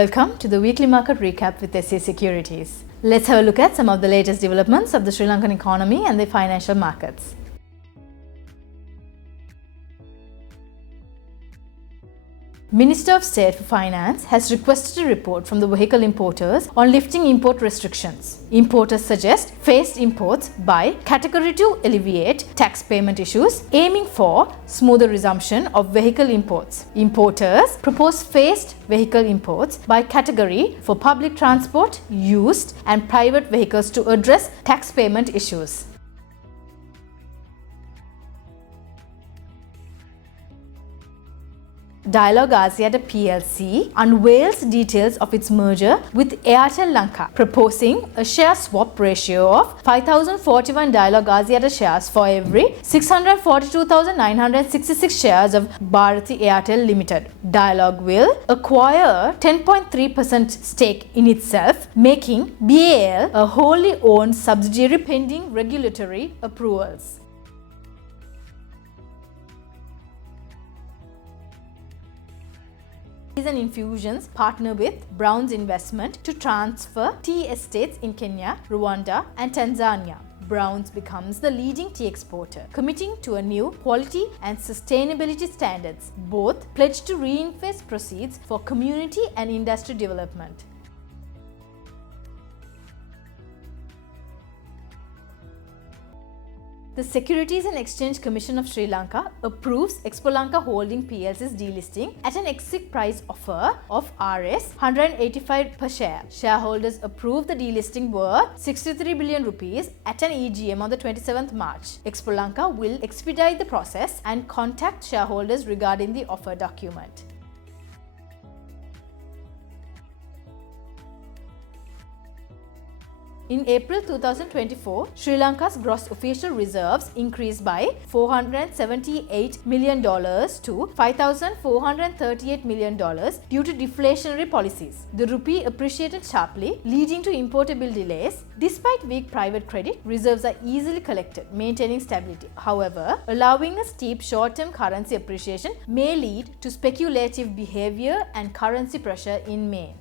Welcome to the weekly market recap with SC Securities. Let's have a look at some of the latest developments of the Sri Lankan economy and the financial markets. Minister of State for Finance has requested a report from the vehicle importers on lifting import restrictions. Importers suggest phased imports by category to alleviate tax payment issues, aiming for smoother resumption of vehicle imports. Importers propose phased vehicle imports by category for public transport, used and private vehicles to address tax payment issues. Dialog Axiata PLC unveils details of its merger with Airtel Lanka, proposing a share swap ratio of 5,041 Dialog Axiata shares for every 642,966 shares of Bharati Airtel Limited. Dialog will acquire 10.3% stake in itself, making BAL a wholly owned subsidiary pending regulatory approvals. And Infusions partner with Brown's Investment to transfer tea estates in Kenya, Rwanda and Tanzania. Brown's becomes the leading tea exporter, committing to a new quality and sustainability standards. Both pledge to reinvest proceeds for community and industry development. The Securities and Exchange Commission of Sri Lanka approves Expo Lanka Holding PLC's delisting at an exit price offer of Rs 185 per share. Shareholders approved the delisting worth 63 billion rupees at an EGM on the 27th March. Expo Lanka will expedite the process and contact shareholders regarding the offer document. In April 2024, Sri Lanka's gross official reserves increased by $478 million to $5,438 million due to deflationary policies. The rupee appreciated sharply, leading to importable delays. Despite weak private credit, reserves are easily collected, maintaining stability. However, allowing a steep short-term currency appreciation may lead to speculative behavior and currency pressure in May.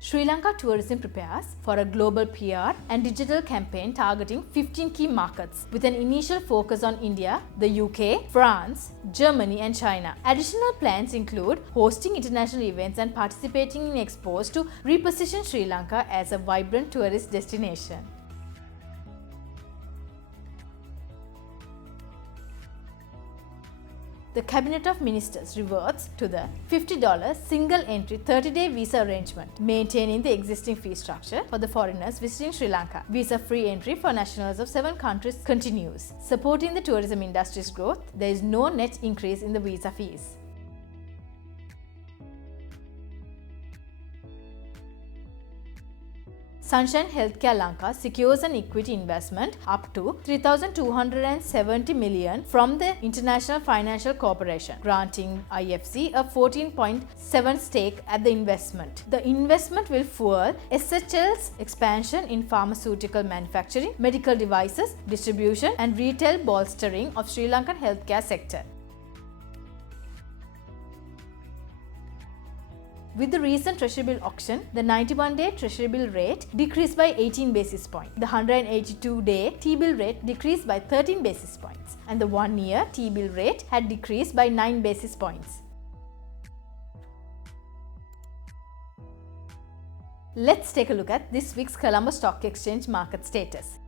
Sri Lanka Tourism prepares for a global PR and digital campaign targeting 15 key markets, with an initial focus on India, the UK, France, Germany and China. Additional plans include hosting international events and participating in expos to reposition Sri Lanka as a vibrant tourist destination. The Cabinet of Ministers reverts to the $50 single-entry 30-day visa arrangement, maintaining the existing fee structure for the foreigners visiting Sri Lanka. Visa-free entry for nationals of 7 countries continues. Supporting the tourism industry's growth, there is no net increase in the visa fees. Sunshine Healthcare Lanka secures an equity investment up to $3,270 million from the International Financial Corporation, granting IFC a 14.7% stake at the investment. The investment will fuel SHL's expansion in pharmaceutical manufacturing, medical devices, distribution and retail, bolstering of Sri Lankan healthcare sector. With the recent Treasury-bill auction, the 91-day Treasury-bill rate decreased by 18 basis points. The 182-day T-bill rate decreased by 13 basis points. And the 1-year T-bill rate had decreased by 9 basis points. Let's take a look at this week's Colombo Stock Exchange market status.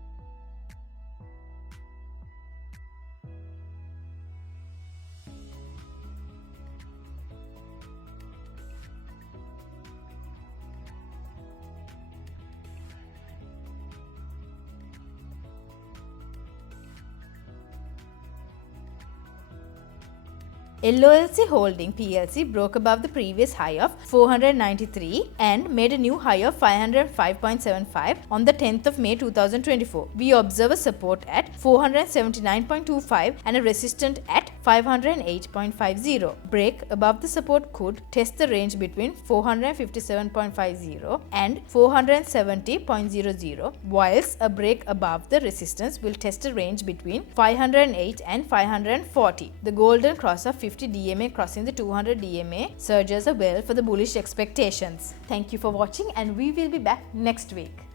LOLC Holding PLC broke above the previous high of 493 and made a new high of 505.75 on the 10th of May 2024. We observe a support at 479.25 and a resistance at 508.50. Break above the support could test the range between 457.50 and 470.00, whilst a break above the resistance will test a range between 508 and 540. The golden cross of 50 DMA crossing the 200 DMA surges well for the bullish expectations. Thank you for watching, and we will be back next week.